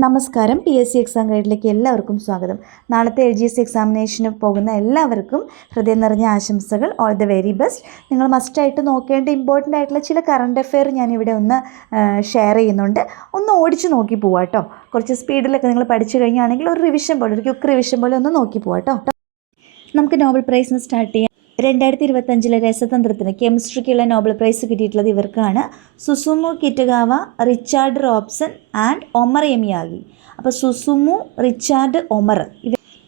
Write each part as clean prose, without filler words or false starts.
നമസ്കാരം. PSC exam ഗൈഡിലേക്ക് എല്ലാവർക്കും സ്വാഗതം. നാളത്തെ LGS എക്സാമിനേഷന് പോകുന്ന എല്ലാവർക്കും ഹൃദയം നിറഞ്ഞ ആശംസകൾ. All the very best. നിങ്ങൾ മസ്റ്റായിട്ട് നോക്കേണ്ട ഇമ്പോർട്ടൻ്റ് ആയിട്ടുള്ള ചില കറണ്ട് അഫെയർ ഞാനിവിടെ ഒന്ന് ഷെയർ ചെയ്യുന്നുണ്ട്. ഒന്ന് ഓടിച്ച് നോക്കി പോവാം കേട്ടോ. കുറച്ച് സ്പീഡിലൊക്കെ നിങ്ങൾ പഠിച്ചു കഴിഞ്ഞാണെങ്കിൽ ഒരു റിവിഷൻ പോലെ, ഒരു ക്വിക്ക് റിവിഷൻ പോലെ ഒന്ന് നോക്കി പോവാം കേട്ടോ. നമുക്ക് നോബൽ പ്രൈസിന് സ്റ്റാർട്ട് ചെയ്യാം. 2025 രസതന്ത്രത്തിന് കെമിസ്ട്രിക്കുള്ള നോബൽ പ്രൈസ് കിട്ടിയിട്ടുള്ളത് ഇവർക്കാണ്. Susumu Kitagawa, Richard Robson and Omar യമിയാഗി. അപ്പോൾ സുസുമു, റിച്ചാർഡ്, ഒമർ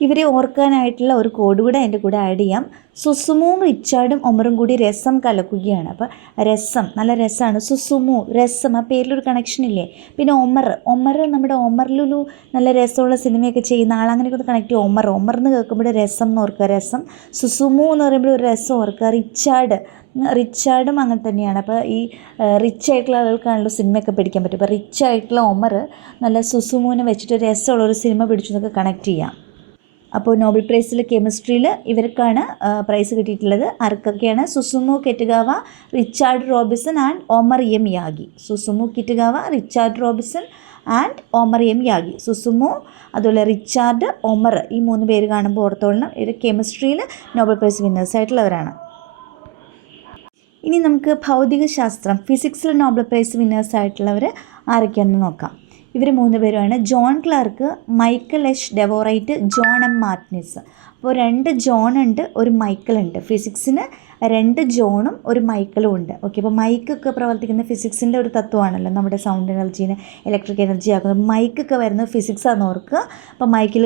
ഇവരെ ഓർക്കാനായിട്ടുള്ള ഒരു കോഡ് കൂടെ അതിൻ്റെ കൂടെ ആഡ് ചെയ്യാം. സുസുമുവും റിച്ചാർഡും ഒമറും കൂടി രസം കലക്കുകയാണ്. അപ്പോൾ രസം, നല്ല രസമാണ്. സുസുമു രസം, ആ പേരിലൊരു കണക്ഷൻ ഇല്ലേ. പിന്നെ ഒമർ നമ്മുടെ ഒമർ ലുലു നല്ല രസമുള്ള സിനിമയൊക്കെ ചെയ്യുന്ന ആൾ, അങ്ങനെയൊക്കെ ഒന്ന് കണക്ട് ചെയ്യും. ഒമർ എന്ന് കേൾക്കുമ്പോൾ രസം എന്ന് ഓർക്കുക, രസം. സുസുമു എന്ന് പറയുമ്പോൾ ഒരു രസം ഓർക്കുക. റിച്ചാർഡും അങ്ങനെ തന്നെയാണ്. അപ്പോൾ ഈ റിച്ച് ആയിട്ടുള്ള ആളുകൾക്കാണല്ലോ സിനിമയൊക്കെ പിടിക്കാൻ പറ്റും. അപ്പോൾ റിച്ച് ആയിട്ടുള്ള ഒമർ നല്ല സുസുമുവിനെ വെച്ചിട്ട് രസമുള്ള ഒരു സിനിമ പിടിച്ചു എന്നൊക്കെ കണക്ട് ചെയ്യാം. അപ്പോൾ നോബൽ പ്രൈസിൽ കെമിസ്ട്രിയിൽ ഇവർക്കാണ് പ്രൈസ് കിട്ടിയിട്ടുള്ളത്. ആർക്കൊക്കെയാണ്? Susumu Kitagawa, Richard Robinson and Omar യമിയാഗി. Susumu Kitagawa, Richard Robinson and Omar യമിയാഗി. സുസുമു, അതുപോലെ റിച്ചാർഡ്, ഒമർ, ഈ 3 പേര് കാണുമ്പോൾ ഓർത്തോളണം ഇവർ കെമിസ്ട്രിയിൽ നോബൽ പ്രൈസ് വിന്നേഴ്സ് ആയിട്ടുള്ളവരാണ്. ഇനി നമുക്ക് ഭൗതിക ശാസ്ത്രം, ഫിസിക്സിൽ നോബൽ പ്രൈസ് വിന്നേഴ്സ് ആയിട്ടുള്ളവർ ആരൊക്കെയാണെന്ന് നോക്കാം. ഇവർ 3 പേരുമാണ്. John Clarke, Michel H Devoret, John M Martinis. അപ്പോൾ 2 ജോൺ ഉണ്ട്, ഒരു മൈക്കൽ ഉണ്ട്. ഫിസിക്സിന് 2 ജോണും ഒരു മൈക്കലും ഉണ്ട്. ഓക്കെ, അപ്പോൾ മൈക്കൊക്കെ പ്രവർത്തിക്കുന്ന ഫിസിക്സിൻ്റെ ഒരു തത്വമാണല്ലോ, നമ്മുടെ സൗണ്ട് എനർജീനെ ഇലക്ട്രിക് എനർജി ആക്കുന്നത്. മൈക്കൊക്കെ വരുന്നത് ഫിസിക്സാണെന്ന് ഓർക്കുക. അപ്പോൾ മൈക്കിൽ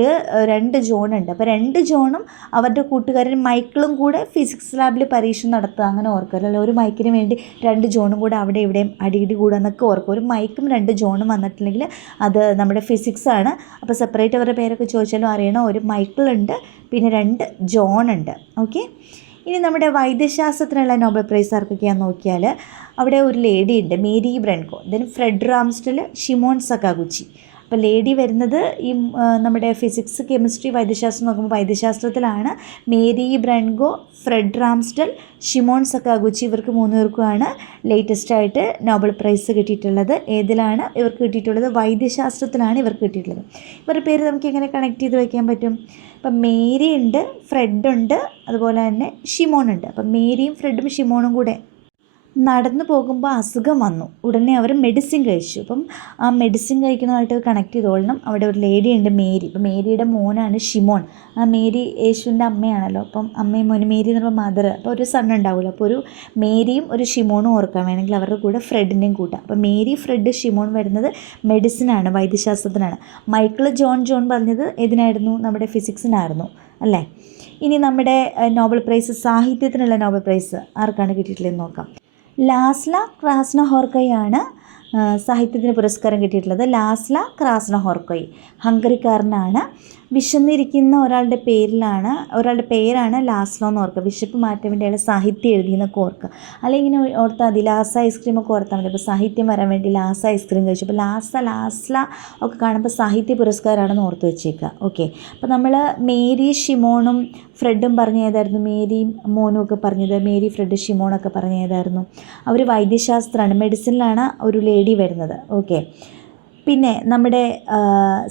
2 ജോൺ ഉണ്ട്. അപ്പോൾ 2 ജോണും അവരുടെ കൂട്ടുകാരൻ മൈക്കിളും കൂടെ ഫിസിക്സ് ലാബിൽ പരീക്ഷ നടത്തുക, അങ്ങനെ ഓർക്കുക. അല്ല ഒരു മൈക്കിന് വേണ്ടി 2 ജോണും കൂടെ അവിടെ ഇവിടെയും അടിയിടി കൂടുക എന്നൊക്കെ ഓർക്കുക. ഒരു മൈക്കും 2 ജോണും വന്നിട്ടുണ്ടെങ്കിൽ അത് നമ്മുടെ ഫിസിക്സാണ്. അപ്പോൾ സെപ്പറേറ്റ് അവരുടെ പേരൊക്കെ ചോദിച്ചാലും അറിയണം. ഒരു മൈക്കിളുണ്ട്, പിന്നെ 2 ജോൺ ഉണ്ട്. ഓക്കെ, ഇനി നമ്മുടെ വൈദ്യശാസ്ത്രത്തിനുള്ള നോബൽ പ്രൈസ് ആർക്കൊക്കെയാണെന്ന് നോക്കിയാൽ അവിടെ ഒരു ലേഡി ഉണ്ട്, Mary Brunkow. Then Fred Ramsdell, Shimon Sakaguchi. അപ്പോൾ ലേഡി വരുന്നത് ഈ നമ്മുടെ ഫിസിക്സ്, കെമിസ്ട്രി, വൈദ്യശാസ്ത്രം നോക്കുമ്പോൾ വൈദ്യശാസ്ത്രത്തിലാണ്. Mary Brunkow, Fred Ramsdell, Shimon Sakaguchi, ഇവർക്ക് 3 പേർക്കുമാണ് ലേറ്റസ്റ്റ് ആയിട്ട് നോബൽ പ്രൈസ് കിട്ടിയിട്ടുള്ളത്. ഏതിലാണ് ഇവർക്ക് കിട്ടിയിട്ടുള്ളത്? വൈദ്യശാസ്ത്രത്തിലാണ് ഇവർക്ക് കിട്ടിയിട്ടുള്ളത്. ഇവരുടെ പേര് നമുക്ക് എങ്ങനെ കണക്ട് ചെയ്ത് വയ്ക്കാൻ പറ്റും? അപ്പം മേരി ഉണ്ട്, ഫ്രെഡ് ഉണ്ട്, അതുപോലെ തന്നെ ഷിമോൺ ഉണ്ട്. അപ്പം മേരിയും ഫ്രെഡും ഷിമോണും കൂടെ നടന്നു പോകുമ്പോൾ അസുഖം വന്നു. ഉടനെ അവർ മെഡിസിൻ കഴിച്ചു. അപ്പം ആ മെഡിസിൻ കഴിക്കുന്നതായിട്ട് കണക്ട് ചെയ്തോളണം. അവിടെ ഒരു ലേഡി ഉണ്ട്, മേരി. അപ്പം മേരിയുടെ മോനാണ് ഷിമോൺ. ആ മേരി യേശുവിൻ്റെ അമ്മയാണല്ലോ. അപ്പം അമ്മയും മോനും, മേരി എന്ന് പറയുമ്പോൾ മദർ. അപ്പോൾ ഒരു സൺ ഉണ്ടാവുമല്ലോ. അപ്പോൾ ഒരു മേരിയും ഒരു ഷിമോണും ഓർക്കാൻ വേണമെങ്കിൽ അവരുടെ കൂടെ ഫ്രെഡിൻ്റെയും കൂട്ടാം. അപ്പോൾ മേരി, ഫ്രെഡ്, ഷിമോൺ വരുന്നത് മെഡിസിനാണ്, വൈദ്യശാസ്ത്രത്തിനാണ്. മൈക്കിൾ ജോൺ പറഞ്ഞത് ഏതിനായിരുന്നു? നമ്മുടെ ഫിസിക്സിനായിരുന്നു അല്ലേ. ഇനി നമ്മുടെ നോബൽ പ്രൈസ്, സാഹിത്യത്തിനുള്ള നോബൽ പ്രൈസ് ആർക്കാണ് കിട്ടിയിട്ടുള്ളതെന്ന് നോക്കാം. ലാസ്ല ക്രാസ്നഹോർക്കോയാണ് സാഹിത്യത്തിന് പുരസ്കാരം കിട്ടിയിട്ടുള്ളത്. ലാസ്ല ക്രാസ്നഹോർക്കോയ് ഹംഗറിക്കാരനാണ്. വിശന്നിരിക്കുന്ന ഒരാളുടെ പേരാണ് ലാസ്ലോ എന്ന് ഓർക്കുക. വിശപ്പ് മാറ്റാൻ വേണ്ടി അയാൾ സാഹിത്യം എഴുതിയെന്നൊക്കെ ഓർക്കുക. അല്ലെങ്കിൽ ഇങ്ങനെ ഓർത്താൽ മതി, ലാസ ഐസ്ക്രീമൊക്കെ ഓർത്താൽ മതി. അപ്പോൾ സാഹിത്യം വരാൻ വേണ്ടി ലാസ ഐസ്ക്രീം കഴിച്ചു. അപ്പോൾ ലാസ്ല ഒക്കെ കാണുമ്പോൾ സാഹിത്യ പുരസ്കാരമാണെന്ന് ഓർത്ത് വെച്ചേക്കുക. ഓക്കെ, അപ്പോൾ നമ്മൾ മേരി, ഷിമോണും ഫ്രെഡും പറഞ്ഞ ഏതായിരുന്നു? മേരിയും മോനും ഒക്കെ പറഞ്ഞത്, മേരി, ഫ്രെഡ്, ഷിമോണൊക്കെ പറഞ്ഞ ഏതായിരുന്നു? അവർ വൈദ്യശാസ്ത്രമാണ്, മെഡിസിനിലാണ് ഒരു ലേഡി വരുന്നത്. ഓക്കെ, പിന്നെ നമ്മുടെ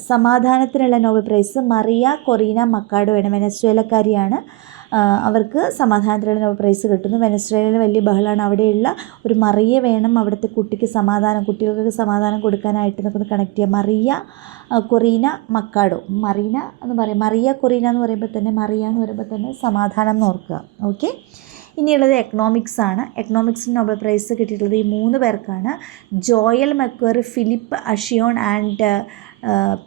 സമാധാനത്തിനുള്ള നോബൽ പ്രൈസ് മറിയ കൊറീന മക്കാഡോയാണ്, വെനസ്വേലക്കാരിയാണ്. അവർക്ക് സമാധാനത്തിനുള്ള നോബൽ പ്രൈസ് കിട്ടുന്നു. വെനസ്വേലയിൽ വലിയ ബഹളമാണ്. അവിടെയുള്ള ഒരു മറിയ വേണം അവിടുത്തെ കുട്ടികൾക്ക് സമാധാനം കൊടുക്കാനായിട്ട് നമുക്കൊന്ന് കണക്ട് ചെയ്യാം. മറിയ കൊറീന മക്കാഡോ. മറിയ കൊറീന എന്ന് പറയുമ്പോൾ തന്നെ സമാധാനം എന്ന് ഓർക്കുക. ഓക്കെ, ഇനിയുള്ളത് എക്കണോമിക്സ് ആണ്. എക്കണോമിക്സിന് നോബൽ പ്രൈസ് കിട്ടിയിട്ടുള്ളത് ഈ 3 പേർക്കാണ്. Joel Mokyr, Philippe Aghion and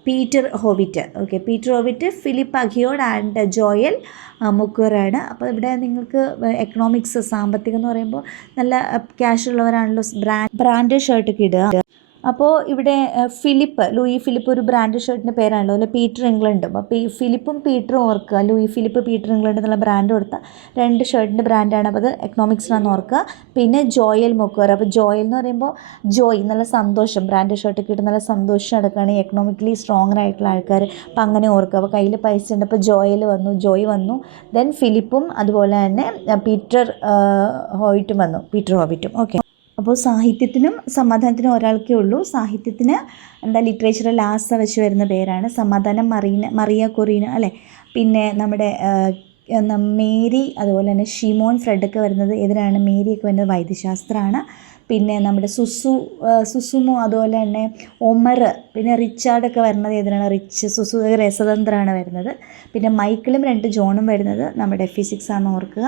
Peter Howitt. Okay, Peter Howitt, Philippe Aghion and Joel മുക്വറാണ്. അപ്പോൾ ഇവിടെ നിങ്ങൾക്ക് എക്കണോമിക്സ്, സാമ്പത്തികം എന്ന് പറയുമ്പോൾ നല്ല ക്യാഷ് ഉള്ളവരാണല്ലോ ബ്രാൻഡ് ഷർട്ടൊക്കെ ഇടുക. അപ്പോൾ ഇവിടെ ലൂയി ഫിലിപ്പ് ഒരു ബ്രാൻഡ് ഷർട്ടിൻ്റെ പേരാണല്ലോ. അതിൽ പീറ്റർ ഇംഗ്ലണ്ട്. അപ്പോൾ ഫിലിപ്പും പീറ്ററും ഓർക്കുക. ലൂയി ഫിലിപ്പ്, പീറ്റർ ഇംഗ്ലണ്ട് എന്നുള്ള ബ്രാൻഡ് കൊടുത്താൽ 2 ഷർട്ടിൻ്റെ ബ്രാൻഡാണ്. അപ്പോൾ അത് എക്കണോമിക്സിനാണെന്ന് ഓർക്കുക. പിന്നെ ജോയൽ മൊക്കോർ. അപ്പോൾ ജോയൽ എന്ന് പറയുമ്പോൾ നല്ല സന്തോഷം, ബ്രാൻഡ് ഷർട്ടൊക്കെ ഇട്ട് നല്ല സന്തോഷം എടുക്കുകയാണ് എക്കണോമിക്കലി സ്ട്രോങ് ആയിട്ടുള്ള ആൾക്കാർ. അപ്പോൾ അങ്ങനെ ഓർക്കുക. അപ്പോൾ കയ്യിൽ പൈസ ഉണ്ട്. അപ്പോൾ ജോയ് വന്നു. ദെൻ ഫിലിപ്പും അതുപോലെ തന്നെ പീറ്റർ ഹോവിറ്റും. ഓക്കെ, അപ്പോൾ സാഹിത്യത്തിനും സമാധാനത്തിനും ഒരാൾക്കേ ഉള്ളൂ. സാഹിത്യത്തിന് ലിറ്ററേച്ചർ ലാസ വെച്ച് വരുന്ന പേരാണ്. സമാധാനം മറിയ കൊറീന അല്ലേ. പിന്നെ നമ്മുടെ മേരി, അതുപോലെ തന്നെ ഷിമോൻ ഫ്രെഡൊക്കെ വരുന്നത് എതിരാണ്. മേരിയൊക്കെ വരുന്നത് വൈദ്യശാസ്ത്രമാണ്. പിന്നെ നമ്മുടെ സുസുമു, അതുപോലെ തന്നെ ഒമർ, പിന്നെ റിച്ചാർഡൊക്കെ വരുന്നത് ഏതിനാണ്? സുസു രസതന്ത്രമാണ് വരുന്നത്. പിന്നെ മൈക്കിളും 2 ജോണും വരുന്നത് നമ്മുടെ ഫിസിക്സ് ആണെന്ന് ഓർക്കുക.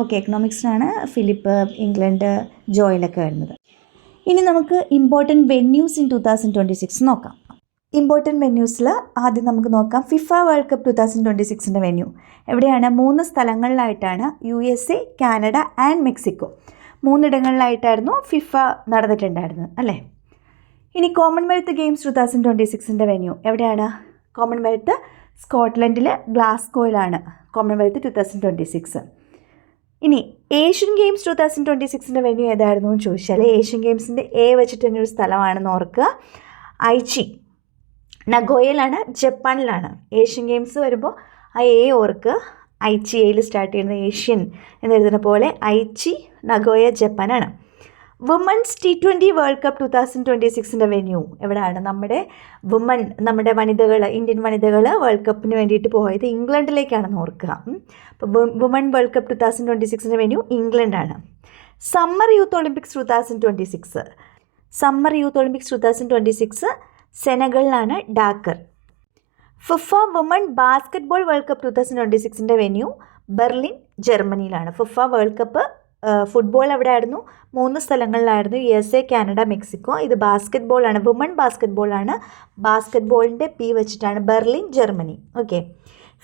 ഓക്കെ, എക്കണോമിക്സിനാണ് ഫിലിപ്പ്, ഇംഗ്ലണ്ട്, ജോയിലൊക്കെ വരുന്നത്. ഇനി നമുക്ക് ഇമ്പോർട്ടൻറ്റ് വെന്യൂസ് ഇൻ 2026 നോക്കാം. ഇമ്പോർട്ടൻറ്റ് വെന്യൂസിൽ ആദ്യം നമുക്ക് നോക്കാം ഫിഫ വേൾഡ് കപ്പ് 2026 വെന്യൂ എവിടെയാണ്? 3 സ്ഥലങ്ങളിലായിട്ടാണ്. USA, Canada and Mexico. 3 ഇടങ്ങളിലായിട്ടായിരുന്നു ഫിഫ നടന്നിട്ടുണ്ടായിരുന്നത് അല്ലേ. ഇനി കോമൺവെൽത്ത് ഗെയിംസ് 2026 വെന്യൂ എവിടെയാണ്? കോമൺവെൽത്ത് സ്കോട്ട്ലൻഡിൽ ഗ്ലാസ്ഗോയിലാണ് കോമൺവെൽത്ത് 2026. ഇനി ഏഷ്യൻ ഗെയിംസ് 2026 വെന്യൂ ഏതായിരുന്നു എന്ന് ചോദിച്ചാൽ, ഏഷ്യൻ ഗെയിംസിൻ്റെ എ വെച്ചിട്ട് തന്നെ ഒരു സ്ഥലമാണെന്ന് ഓർക്കുക. ഐച്ചി, നഗോയയിലാണ്, ജപ്പാനിലാണ്. ഏഷ്യൻ ഗെയിംസ് വരുമ്പോൾ ആ എ ഓർക്കുക. ഐച്ചി, എയിൽ സ്റ്റാർട്ട് ചെയ്യുന്നത് ഏഷ്യൻ എന്നെഴുതുന്ന പോലെ. ഐച്ചി, നഗോയ, ജപ്പാനാണ്. Women's T20 world cup 2026 venue എവിടെയാണ്? നമ്മുടെ വനിതകൾ, ഇന്ത്യൻ വനിതകൾ വേൾഡ് കപ്പിന് വേണ്ടിയിട്ട് പോയത് ഇംഗ്ലണ്ടിലേക്കാണെന്ന് ഓർക്കുക. അപ്പോൾ വുമൺ വേൾഡ് കപ്പ് 2026 വെന്യൂ ഇംഗ്ലണ്ടാണ്. സമ്മർ യൂത്ത് ഒളിമ്പിക്സ് 2026 സെനഗലിലാണ്, Dakar. FIFA woman basketball world cup 2026 venue Berlin, ജർമ്മനിയിലാണ്. ഫിഫ വേൾഡ് കപ്പ് ഫുട്ബോൾ എവിടെ ആയിരുന്നു? 3 സ്ഥലങ്ങളിലായിരുന്നു. USA, Canada, Mexico. ഇത് ബാസ്കറ്റ്ബോളാണ്, വുമൺ ബാസ്കറ്റ്ബോളാണ്. ബാസ്കറ്റ്ബോളിൻ്റെ പി വെച്ചിട്ടാണ് ബെർലിൻ, ജർമ്മനി. Okay.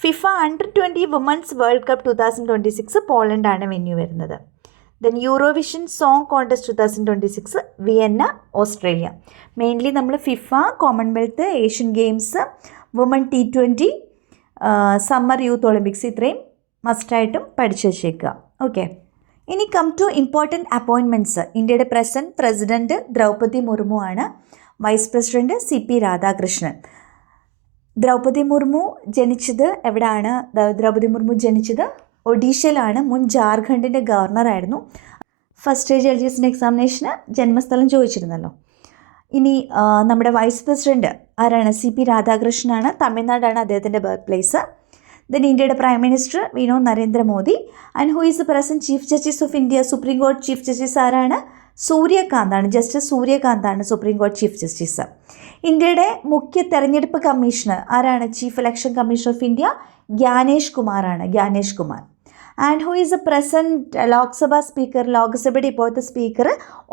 FIFA under twenty women's world cup 2026 പോളണ്ടാണ് വെന്യൂ വരുന്നത്. Then Eurovision song contest 2026 Vienna, Australia. Mainly നമ്മൾ FIFA, Commonwealth, Asian Games, woman T20, summer youth Olympics ഇത്രയും മസ്റ്റായിട്ടും പഠിച്ചു വച്ചേക്കുക. ഓക്കെ. ഇനി കം ടു ഇമ്പോർട്ടൻറ്റ് അപ്പോയിൻമെൻറ്റ്സ്. ഇന്ത്യയുടെ പ്രസിഡൻറ്റ് ദ്രൗപദി മുർമു ആണ്. Vice president CP Radhakrishnan. Droupadi Murmu ജനിച്ചത് എവിടെയാണ്? ദ്രൗപദി മുർമു ജനിച്ചത് ഒഡീഷയിലാണ്. മുൻ ജാർഖണ്ഡിൻ്റെ ഗവർണറായിരുന്നു. ഫസ്റ്റ് സ്റ്റേജ് LGS എക്സാമിനേഷന് ജന്മസ്ഥലം ചോദിച്ചിരുന്നല്ലോ. ഇനി നമ്മുടെ വൈസ് പ്രസിഡൻറ്റ് ആരാണ്? CP രാധാകൃഷ്ണനാണ്. തമിഴ്നാടാണ് അദ്ദേഹത്തിൻ്റെ ബർത്ത് പ്ലേസ്. ദെൻ ഇന്ത്യയുടെ prime minister Vinod Narendra Modi. And who is the present chief justice of India? Supreme കോടതി ചീഫ് ജസ്റ്റിസ് ആരാണ്? സൂര്യകാന്താണ്. ജസ്റ്റിസ് സൂര്യകാന്താണ് സുപ്രീം കോടതി ചീഫ് ജസ്റ്റിസ്. ഇന്ത്യയുടെ മുഖ്യ തെരഞ്ഞെടുപ്പ് കമ്മീഷണർ ആരാണ്? Chief election commissioner of India Gyanesh കുമാറാണ്. Gyanesh Kumar. And who is the present Lok Sabha speaker? ലോക്സഭയുടെ ഇപ്പോഴത്തെ സ്പീക്കർ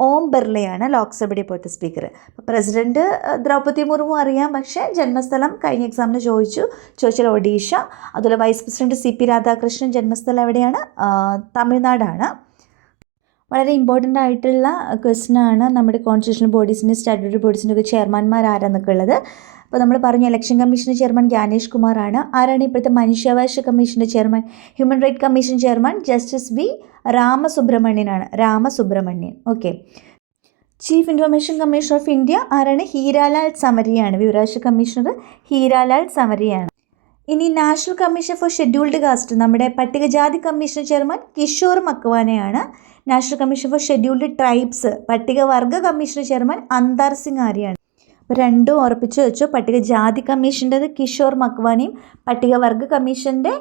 ഓം ബിർളയാണ് ലോക്സഭയുടെ ഇപ്പോഴത്തെ സ്പീക്കർ. അപ്പോൾ പ്രസിഡൻറ്റ് ദ്രൗപദി മുർമു അറിയാം, പക്ഷേ ജന്മസ്ഥലം കഴിഞ്ഞ എക്സാമിന് ചോദിച്ചാൽ ഒഡീഷ. അതുപോലെ വൈസ് പ്രസിഡൻറ്റ് CP രാധാകൃഷ്ണൻ ജന്മസ്ഥലം എവിടെയാണ്? തമിഴ്നാടാണ്. വളരെ ഇമ്പോർട്ടൻ്റ് ആയിട്ടുള്ള ക്വസ്റ്റ്യനാണ്. നമ്മുടെ കോൺസ്റ്റിറ്റ്യൂഷണൽ ബോഡീസിൻ്റെ, സ്റ്റാറ്റ്യൂട്ടറി ബോഡീസിൻ്റെ ഒക്കെ ചെയർമാൻമാർ ആരാന്നൊക്കെ ഉള്ളത്. അപ്പോൾ നമ്മൾ പറഞ്ഞു ഇലക്ഷൻ കമ്മീഷൻ്റെ ചെയർമാൻ ഗ്യാനേഷ് കുമാറാണ്. ആരാണ് ഇപ്പോഴത്തെ മനുഷ്യാവകാശ കമ്മീഷൻ്റെ chairman? Human right commission chairman justice V രാമസുബ്രഹ്മണ്യനാണ്. Ramasubramanian. Okay. Chief information commissioner of India ആരാണ്? ഹീരാലാൽ സമരിയാണ്. വിവരാവകാശ കമ്മീഷണർ ഹീരാലാൽ സമരിയാണ്. ഇനി national commission for scheduled caste, നമ്മുടെ പട്ടികജാതി കമ്മീഷൻ ചെയർമാൻ കിഷോർ മക്വാനയാണ്. National commission for scheduled tribes പട്ടികവർഗ കമ്മീഷൻ ചെയർമാൻ അന്താർ സിംഗ് ആര്യയാണ്. അപ്പോൾ രണ്ടും ഉറപ്പിച്ച് വെച്ചു. പട്ടികജാതി കമ്മീഷൻ്റെത് കിഷോർ മക്വാനയും പട്ടികവർഗ കമ്മീഷൻ്റെ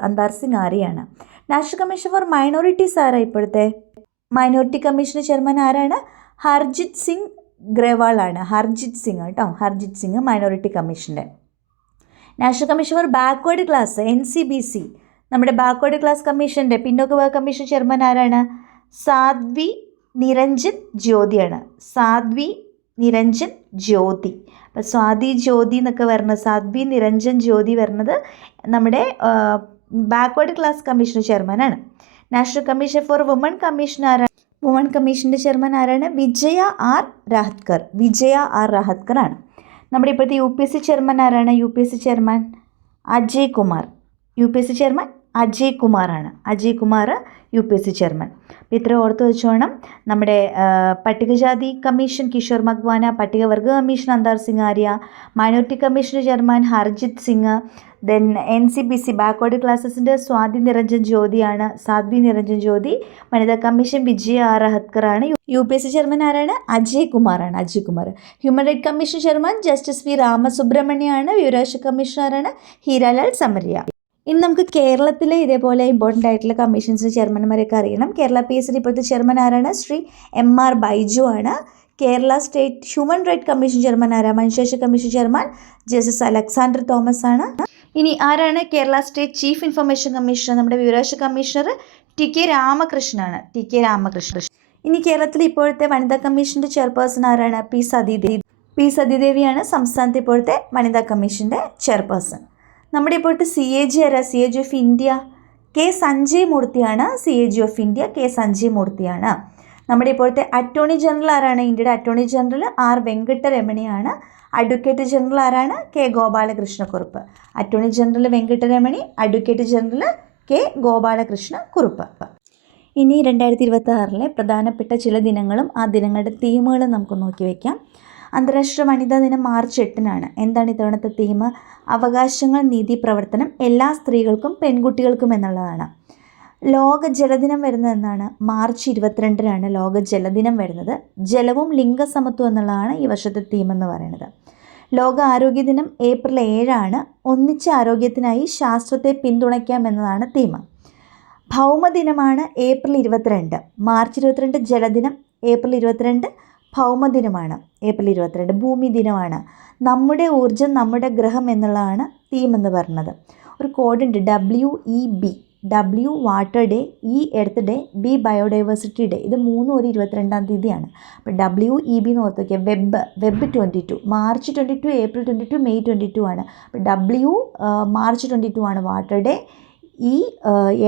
അന്താർ സിംഗ് ആര്യയാണ്. നാഷണൽ കമ്മീഷൻ ഫോർ മൈനോറിറ്റീസ് ആരാ ഇപ്പോഴത്തെ? മൈനോറിറ്റി കമ്മീഷൻ ചെയർമാൻ ആരാണ്? ഹർജിത് സിംഗ് ഗ്രേവാൾ ആണ്. ഹർജിത് സിംഗ് മൈനോറിറ്റി കമ്മീഷൻ്റെ. National commission four backward class NCBC, നമ്മുടെ ബാക്ക്വേർഡ് ക്ലാസ് കമ്മീഷൻ്റെ പിന്നോക്ക വിഭാഗ കമ്മീഷൻ ചെയർമാൻ ആരാണ്? സാധ്വി നിരഞ്ജൻ ജ്യോതിയാണ്. സാധ്വി നിരഞ്ജൻ ജ്യോതി. അപ്പോൾ സ്വാതി ജ്യോതി എന്നൊക്കെ വരുന്നത്, സാധ്വി നിരഞ്ജൻ ജ്യോതി വരുന്നത് നമ്മുടെ ബാക്ക്വേർഡ് ക്ലാസ് കമ്മീഷൻ ചെയർമാനാണ്. National commission for woman commission ആരാണ്? വുമൺ കമ്മീഷൻ്റെ ചെയർമാൻ ആരാണ്? വിജയ ആർ റാഹത്കർ ആണ്. നമ്മുടെ ഇപ്പോഴത്തെ UPSC ചെയർമാൻ ആരാണ്? UPSC chairman Ajay Kumar. UPSC chairman Ajay കുമാറാണ്. Ajay Kumar UPSC chairman. അപ്പോൾ ഇത്ര ഓർത്ത് വെച്ചോണം. നമ്മുടെ പട്ടികജാതി കമ്മീഷൻ കിഷോർ മക്വാന, പട്ടികവർഗ commission Antar Singh Arya, minority commission chairman Harjit Singh, then NCPC backward ക്ലാസസിൻ്റെ സാധ്വി നിരഞ്ജൻ ജ്യോതി, വനിതാ കമ്മീഷൻ വിജയ ആർ ഹത്കറാണ്. UPSC ചെയർമാൻ ആരാണ്? അജയ് കുമാറാണ്. Ajay Kumar. Human right commission chairman justice V രാമസുബ്രഹ്മണ്യമാണ്. വിവരാവകാശ കമ്മീഷൻ ആരാണ്? ഹീരാലാൽ സമരിയ. ഇനി നമുക്ക് കേരളത്തിലെ ഇതേപോലെ ഇമ്പോർട്ടൻ്റ് ആയിട്ടുള്ള കമ്മീഷൻസ് ചെയർമാൻമാരെയൊക്കെ അറിയണം. കേരള PSC ഇപ്പോഴത്തെ ചെയർമാൻ ആരാണ്? ശ്രീ MR ബൈജു ആണ്. Kerala state human right commission chairman ആരാണ്? മനുഷ്യാവകാശ commission chairman justice Alexander Thomas ആണ്. ഇനി ആരാണ് Kerala state chief information commissioner? നമ്മുടെ വിവരാവകാശ കമ്മീഷണർ TK രാമകൃഷ്ണനാണ്. TK രാമകൃഷ്ണൻ. ഇനി കേരളത്തിൽ ഇപ്പോഴത്തെ വനിതാ കമ്മീഷൻ്റെ ചെയർപേഴ്സൺ ആരാണ്? പി സതീദേവിയാണ് സംസ്ഥാനത്തെ ഇപ്പോഴത്തെ വനിതാ കമ്മീഷൻ്റെ ചെയർപേഴ്സൺ. നമ്മുടെ ഇപ്പോഴത്തെ CAG ആരാ? CAG of India K Sanjay മൂർത്തിയാണ്. CAG of India K Sanjay മൂർത്തിയാണ്. നമ്മുടെ ഇപ്പോഴത്തെ അറ്റോർണി ജനറൽ ആരാണ്? ഇന്ത്യയുടെ അറ്റോർണി ജനറൽ R വെങ്കട്ടരമണിയാണ്. അഡ്വക്കേറ്റ് ജനറൽ ആരാണ്? K Gopalakrishna Kurup. Attorney general Venkataramani, advocate general K Gopalakrishna Kurup. ഇനി 2026 പ്രധാനപ്പെട്ട ചില ദിനങ്ങളും ആ ദിനങ്ങളുടെ തീമുകളും നമുക്ക് നോക്കി വയ്ക്കാം. അന്താരാഷ്ട്ര വനിതാ ദിനം മാർച്ച് 8-നാണ്. എന്താണ് ഇത്തവണത്തെ തീം? അവകാശങ്ങൾ, നീതി, പ്രവർത്തനം എല്ലാ സ്ത്രീകൾക്കും പെൺകുട്ടികൾക്കും എന്നുള്ളതാണ്. ലോക ജലദിനം വരുന്നത് എന്നാണ്? മാർച്ച് 22-നാണ് ലോക ജലദിനം വരുന്നത്. ജലവും ലിംഗസമത്വം എന്നുള്ളതാണ് ഈ വർഷത്തെ തീം എന്ന് പറയുന്നത്. ലോക ആരോഗ്യ ദിനം ഏപ്രിൽ 7-ആണ്. ഒന്നിച്ച ആരോഗ്യത്തിനായി ശാസ്ത്രത്തെ പിന്തുണയ്ക്കാം എന്നതാണ് തീം. ഭൗമദിനമാണ് ഏപ്രിൽ 22. മാർച്ച് 22 ജലദിനം, ഏപ്രിൽ 22 ഭൗമദിനമാണ്. ഏപ്രിൽ 22 ഭൂമി ദിനമാണ്. നമ്മുടെ ഊർജ്ജം നമ്മുടെ ഗ്രഹം എന്നുള്ളതാണ് തീം എന്ന് പറയുന്നത്. ഒരു കോഡുണ്ട് WEB. W water day, E earth day, B biodiversity day. ഇത് മൂന്നും ഒരു 22-ാം തീയതിയാണ്. അപ്പോൾ WEB എന്ന് ഓർത്ത് വയ്ക്കുക. വെബ് 22 മാർച്ച് 22, ഏപ്രിൽ 22, മെയ് 22 ആണ്. അപ്പോൾ W മാർച്ച് 22 ആണ് water day, E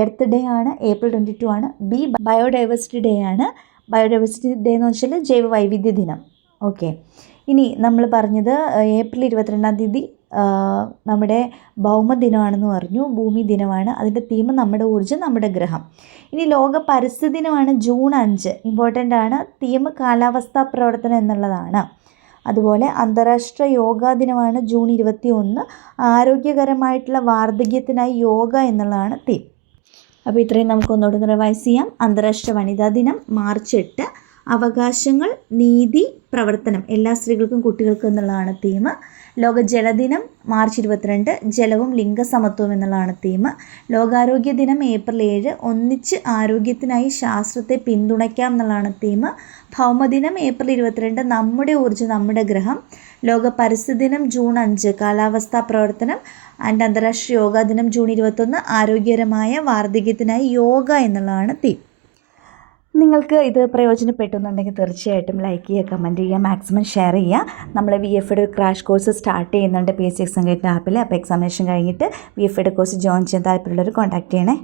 earth day ആണ്, ഏപ്രിൽ 22 ആണ്. B ബയോഡൈവേഴ്സിറ്റി ഡേ ആണ്. ബയോഡൈവേഴ്സിറ്റി ഡേ എന്ന് വെച്ചാൽ ജൈവ വൈവിധ്യ ദിനം. ഓക്കെ. ഇനി നമ്മൾ പറഞ്ഞത് ഏപ്രിൽ 22-ാം തീയതി നമ്മുടെ ഭൗമദിനമാണെന്ന് പറഞ്ഞു. ഭൂമി ദിനമാണ്. അതിൻ്റെ തീം നമ്മുടെ ഊർജ്ജം നമ്മുടെ ഗ്രഹം. ഇനി ലോക പരിസ്ഥിതി ദിനമാണ് ജൂൺ 5. ഇമ്പോർട്ടൻ്റ് ആണ്. തീം കാലാവസ്ഥാ പ്രവർത്തനം എന്നുള്ളതാണ്. അതുപോലെ അന്താരാഷ്ട്ര യോഗാ ദിനമാണ് ജൂൺ 21. ആരോഗ്യകരമായിട്ടുള്ള വാർദ്ധക്യത്തിനായി യോഗ എന്നുള്ളതാണ് തീം. അപ്പോൾ ഇത്രയും നമുക്ക് ഒന്നുകൂടി റിവൈസ് ചെയ്യാം. അന്താരാഷ്ട്ര വനിതാ ദിനം മാർച്ച് 8. അവകാശങ്ങൾ, നീതി, പ്രവർത്തനം എല്ലാ സ്ത്രീകൾക്കും കുട്ടികൾക്കും എന്നുള്ളതാണ് തീം. ലോക ജലദിനം മാർച്ച് 22. ജലവും ലിംഗസമത്വവും എന്നുള്ളതാണ് തീം. ലോകാരോഗ്യ ദിനം ഏപ്രിൽ 7. ഒന്നിച്ച് ആരോഗ്യത്തിനായി ശാസ്ത്രത്തെ പിന്തുണയ്ക്കാം എന്നുള്ളതാണ് തീം. ഭൗമദിനം ഏപ്രിൽ 22. നമ്മുടെ ഊർജ്ജം നമ്മുടെ ഗ്രഹം. ലോക പരിസ്ഥിതി ദിനം ജൂൺ 5. കാലാവസ്ഥാ പ്രവർത്തനം. ആൻഡ് അന്താരാഷ്ട്ര യോഗാ ദിനം ജൂൺ 21. ആരോഗ്യകരമായ വാർദ്ധക്യത്തിനായി യോഗ എന്നുള്ളതാണ് തീം. നിങ്ങൾക്ക് ഇത് പ്രയോജനപ്പെട്ടെന്നുണ്ടെങ്കിൽ തീർച്ചയായിട്ടും ലൈക്ക് ചെയ്യുക, കമൻറ്റ് ചെയ്യുക, മാക്സിമം ഷെയർ ചെയ്യുക. നമ്മൾ VFയുടെ ഒരു ക്രാഷ് കോഴ്സ് സ്റ്റാർട്ട് ചെയ്യുന്നുണ്ട് PSC എക്സാം ഗേറ്റ് ആപ്പിൽ. അപ്പോൾ എക്സാമിനേഷൻ കഴിഞ്ഞിട്ട് VFയുടെ കോഴ്സ് ജോയിൻ ചെയ്യാൻ താല്പര്യമുള്ളവർ കോൺടാക്ട് ചെയ്യണേ.